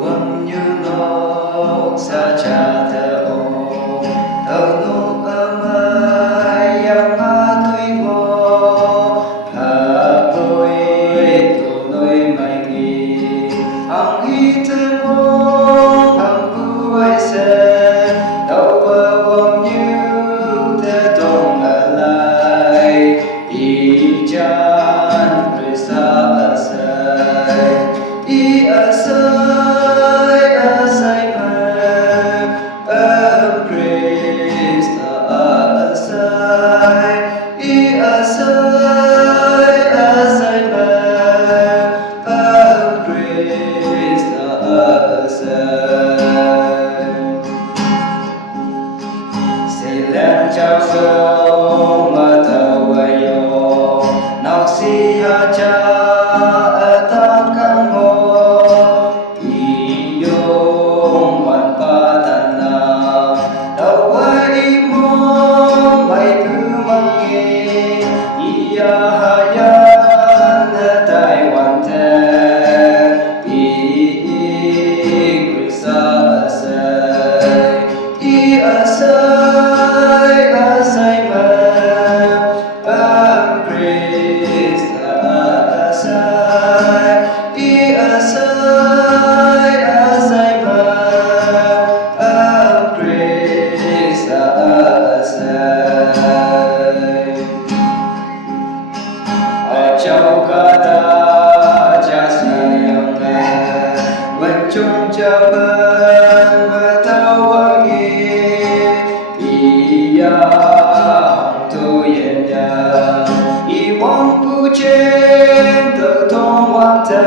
vâng như nó xa cha thơ ô thơ nô ơ mai yang ma thuy ngô hà vui tụ nơi mai nghi hằng hi thơ mong hằng vui sen đâu vơ vâng như thế tông ở lại y chan rồi xa ở sai y ở sai mà âm Christ ở sai y ở sai mà âm Christ ở sai sẽ lên trao sâu mà tàu ayo nào si ha cha ở ta căng hồ iyong wan pa tanaw daw ay mo may pumangi iyahayan na Taiwan te iigri sa asay asay man ang Krista asay asay man ang Krista asay ở châu kata cha sayang vẫn chung cha bên và tao wangi iya tu yen ya i wang pu chen tự thong wan ta